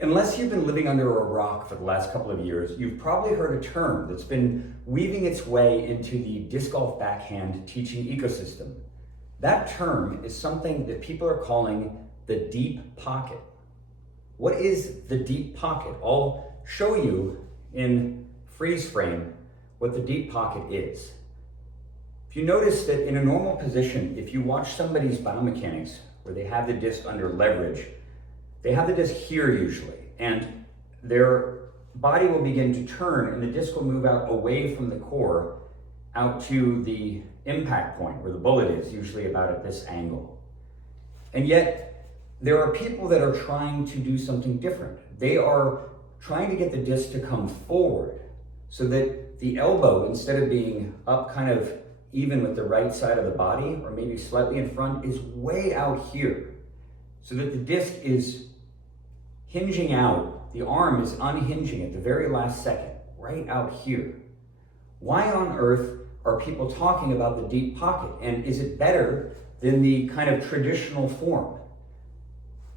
Unless you've been living under a rock for the last couple of years, you've probably heard a term that's been weaving its way into the disc golf backhand teaching ecosystem. That term is something that people are calling the deep pocket. What is the deep pocket? I'll show you in freeze frame what the deep pocket is. If you notice that in a normal position, if you watch somebody's biomechanics where they have the disc under leverage, they have the disc here usually, and their body will begin to turn and the disc will move out away from the core out to the impact point where the bullet is, usually about at this angle. And yet, there are people that are trying to do something different. They are trying to get the disc to come forward so that the elbow, instead of being up kind of even with the right side of the body, or maybe slightly in front, is way out here. So that the disc is hinging out, the arm is unhinging at the very last second, right out here. Why on earth are people talking about the deep pocket? And is it better than the kind of traditional form?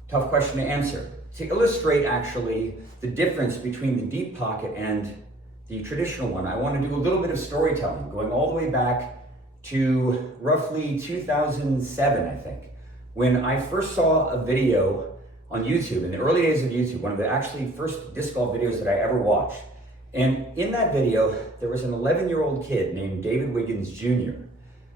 Tough question to answer. To illustrate actually the difference between the deep pocket and the traditional one, I want to do a little bit of storytelling, going all the way back to roughly 2007, I think, when I first saw a video on YouTube, in the early days of YouTube, one of the actually first disc golf videos that I ever watched. And in that video, there was an 11-year-old kid named David Wiggins Jr.,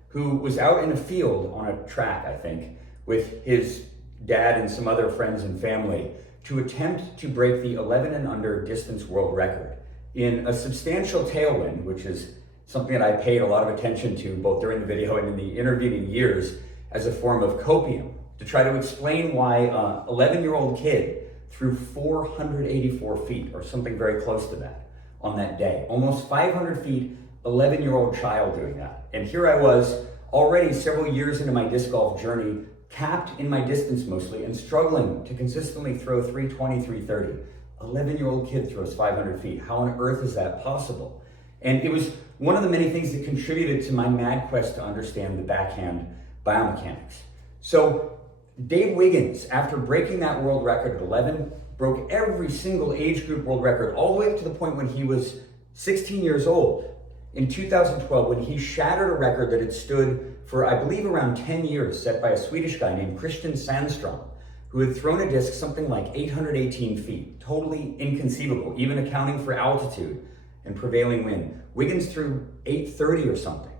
who was out in a field on a track, I think, with his dad and some other friends and family to attempt to break the 11 and under distance world record in a substantial tailwind, which is something that I paid a lot of attention to both during the video and in the intervening years as a form of copium to try to explain why an 11-year-old kid threw 484 feet or something very close to that on that day. Almost 500 feet, 11-year-old child doing that. And here I was already several years into my disc golf journey, capped in my distance mostly and struggling to consistently throw 320, 330. 11-year-old kid throws 500 feet. How on earth is that possible? And it was one of the many things that contributed to my mad quest to understand the backhand biomechanics. So Dave Wiggins, after breaking that world record at 11, broke every single age group world record all the way up to the point when he was 16 years old in 2012, when he shattered a record that had stood for, I believe, around 10 years, set by a Swedish guy named Christian Sandstrom, who had thrown a disc something like 818 feet, totally inconceivable, even accounting for altitude and prevailing wind. Wiggins threw 830 or something.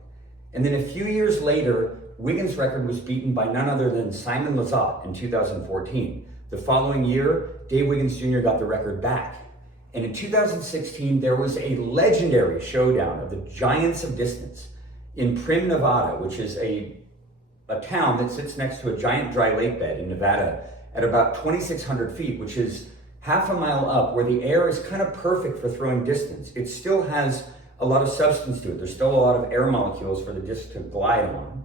And then a few years later, Wiggins' record was beaten by none other than Simon Lizotte in 2014. The following year, Dave Wiggins Jr. got the record back. And in 2016, there was a legendary showdown of the giants of distance in Primm, Nevada, which is a town that sits next to a giant dry lake bed in Nevada at about 2,600 feet, which is half a mile up, where the air is kind of perfect for throwing distance. It still has a lot of substance to it. There's still a lot of air molecules for the disc to glide on,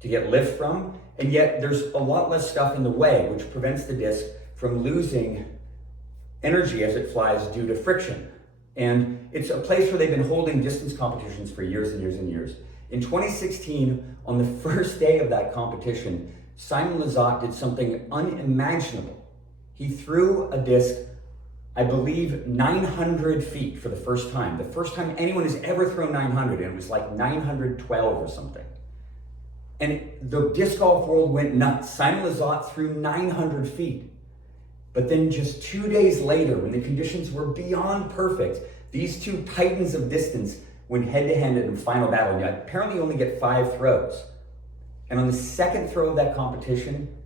to get lift from, and yet there's a lot less stuff in the way, which prevents the disc from losing energy as it flies due to friction. And it's a place where they've been holding distance competitions for years and years and years. In 2016, on the first day of that competition, Simon Lizotte did something unimaginable. He threw a disc, I believe, 900 feet for the first time. The first time anyone has ever thrown 900, and it was like 912 or something. And the disc golf world went nuts. Simon Lizotte threw 900 feet. But then just 2 days later, when the conditions were beyond perfect, these two titans of distance went head-to-head in a final battle. And you apparently only get 5 throws. And on the second throw of that competition,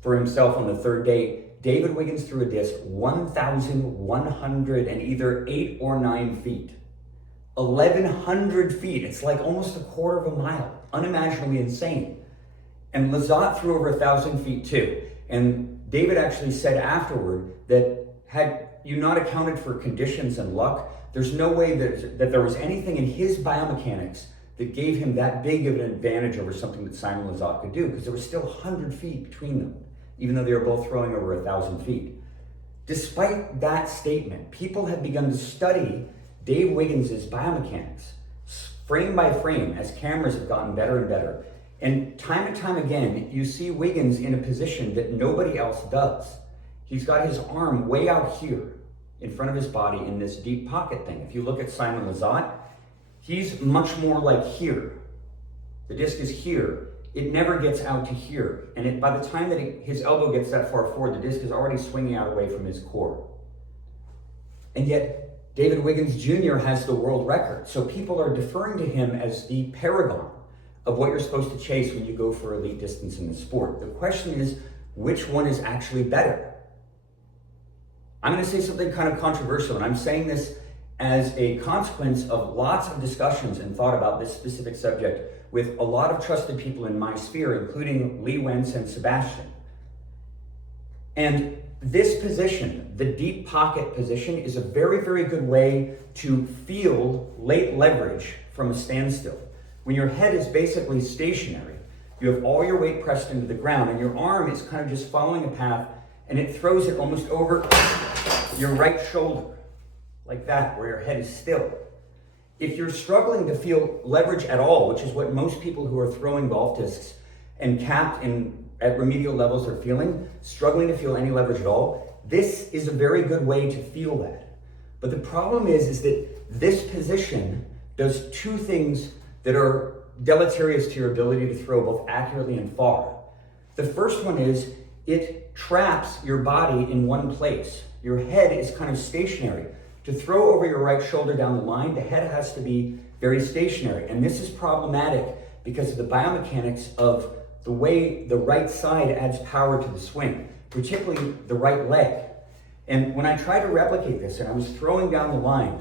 for himself on the third day, David Wiggins threw a disc 1,100 and either 8 or 9 feet. 1,100 feet. It's like almost a quarter of a mile. Unimaginably insane. And Lizotte threw over 1,000 feet too. And David actually said afterward that had you not accounted for conditions and luck, there's no way that there was anything in his biomechanics that gave him that big of an advantage over something that Simon Lizotte could do, because there was still 100 feet between them, even though they were both throwing over 1,000 feet. Despite that statement, people have begun to study Dave Wiggins' biomechanics, frame by frame, as cameras have gotten better and better. And time again, you see Wiggins in a position that nobody else does. He's got his arm way out here in front of his body in this deep pocket thing. If you look at Simon Lizotte, he's much more like here. The disc is here. It never gets out to here. And by the time that his elbow gets that far forward, the disc is already swinging out away from his core. And yet, David Wiggins Jr. has the world record. So people are deferring to him as the paragon of what you're supposed to chase when you go for elite distance in the sport. The question is, which one is actually better? I'm going to say something kind of controversial, and I'm saying this as a consequence of lots of discussions and thought about this specific subject with a lot of trusted people in my sphere, including Lee Wentz and Sebastian. And this position, the deep pocket position, is a very, very good way to field late leverage from a standstill. When your head is basically stationary, you have all your weight pressed into the ground, and your arm is kind of just following a path, and it throws it almost over your right shoulder, like that, where your head is still. If you're struggling to feel leverage at all, which is what most people who are throwing golf discs and capped at remedial levels are feeling, struggling to feel any leverage at all, this is a very good way to feel that. But the problem is that this position does two things that are deleterious to your ability to throw both accurately and far. The first one is it traps your body in one place. Your head is kind of stationary. To throw over your right shoulder down the line, the head has to be very stationary. And this is problematic because of the biomechanics of the way the right side adds power to the swing, particularly the right leg. And when I tried to replicate this, and I was throwing down the line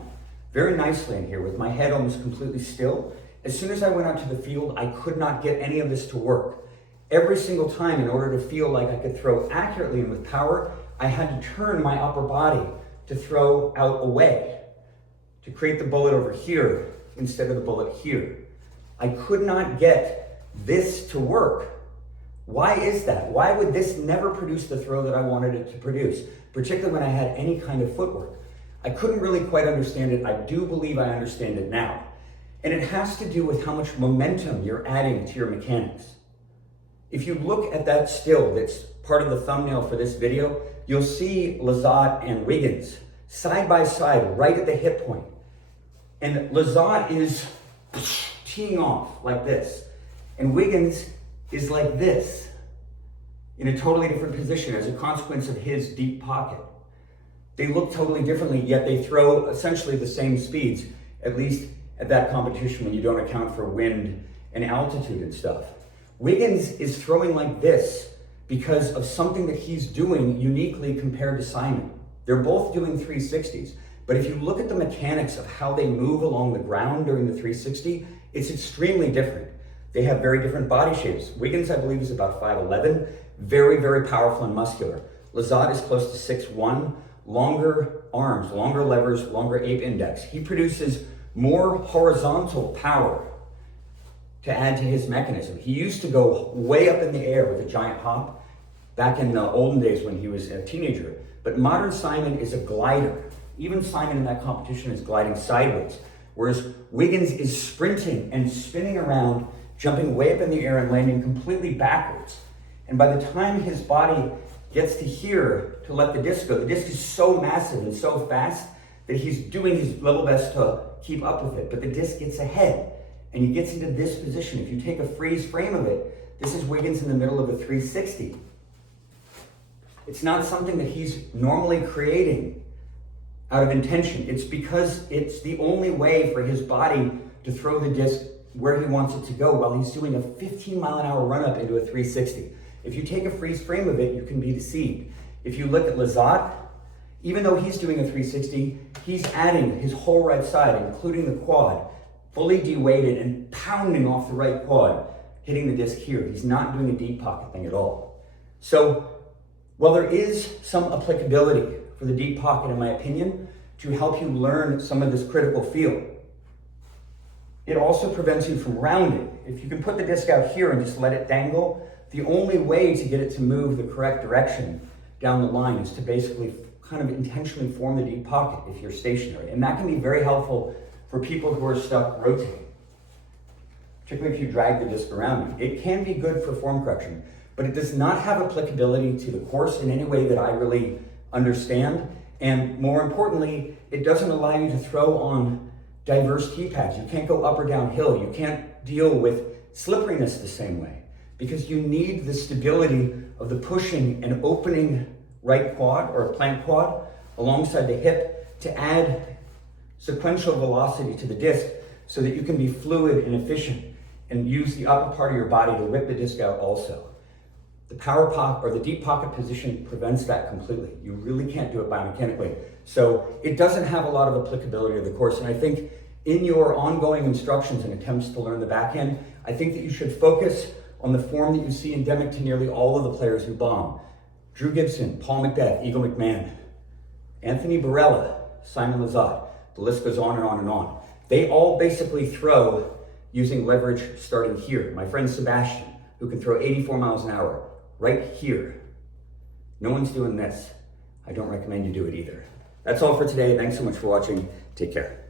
very nicely in here with my head almost completely still, as soon as I went out to the field, I could not get any of this to work. Every single time, in order to feel like I could throw accurately and with power, I had to turn my upper body to throw out away, to create the bullet over here instead of the bullet here. I could not get this to work. Why is that? Why would this never produce the throw that I wanted it to produce, particularly when I had any kind of footwork? I couldn't really quite understand it. I do believe I understand it now. And it has to do with how much momentum you're adding to your mechanics. If you look at that still that's part of the thumbnail for this video, you'll see Lizotte and Wiggins side by side right at the hip point. And Lizotte is teeing off like this. And Wiggins is like this in a totally different position as a consequence of his deep pocket. They look totally differently, yet they throw essentially the same speeds, at least at that competition when you don't account for wind and altitude and stuff. Wiggins is throwing like this because of something that he's doing uniquely compared to Simon. They're both doing 360s, but if you look at the mechanics of how they move along the ground during the 360, it's extremely different. They have very different body shapes. Wiggins, I believe, is about 5'11", very, very powerful and muscular. Lizotte is close to 6'1", longer arms, longer levers, longer ape index. He produces more horizontal power to add to his mechanism. He used to go way up in the air with a giant hop back in the olden days when he was a teenager. But modern Simon is a glider. Even Simon in that competition is gliding sideways, whereas Wiggins is sprinting and spinning around, jumping way up in the air and landing completely backwards. And by the time his body gets to here to let the disc go, the disc is so massive and so fast that he's doing his level best to keep up with it. But the disc gets ahead and he gets into this position. If you take a freeze frame of it, this is Wiggins in the middle of a 360. It's not something that he's normally creating out of intention. It's because it's the only way for his body to throw the disc where he wants it to go while he's doing a 15-mile-an-hour run-up into a 360. If you take a freeze frame of it, you can be deceived. If you look at Lizotte, even though he's doing a 360, he's adding his whole right side, including the quad, fully de-weighted and pounding off the right quad, hitting the disc here. He's not doing a deep pocket thing at all. So, while there is some applicability for the deep pocket, in my opinion, to help you learn some of this critical feel, it also prevents you from rounding. If you can put the disc out here and just let it dangle, the only way to get it to move the correct direction down the line is to basically kind of intentionally form the deep pocket if you're stationary. And that can be very helpful for people who are stuck rotating, particularly if you drag the disc around you. It can be good for form correction. but it does not have applicability to the course in any way that I really understand. And more importantly, it doesn't allow you to throw on diverse tee pads. You can't go up or downhill. You can't deal with slipperiness the same way because you need the stability of the pushing and opening right quad or plant quad alongside the hip to add sequential velocity to the disc so that you can be fluid and efficient and use the upper part of your body to whip the disc out also. The power pocket or the deep pocket position prevents that completely. You really can't do it biomechanically. So it doesn't have a lot of applicability to the course. And I think in your ongoing instructions and attempts to learn the backhand, I think that you should focus on the form that you see endemic to nearly all of the players who bomb. Drew Gibson, Paul McBeth, Eagle McMahon, Anthony Barella, Simon Lizotte, the list goes on and on and on. They all basically throw using leverage starting here. My friend Sebastian, who can throw 84 miles an hour, right here. No one's doing this. I don't recommend you do it either. That's all for today. Thanks so much for watching. Take care.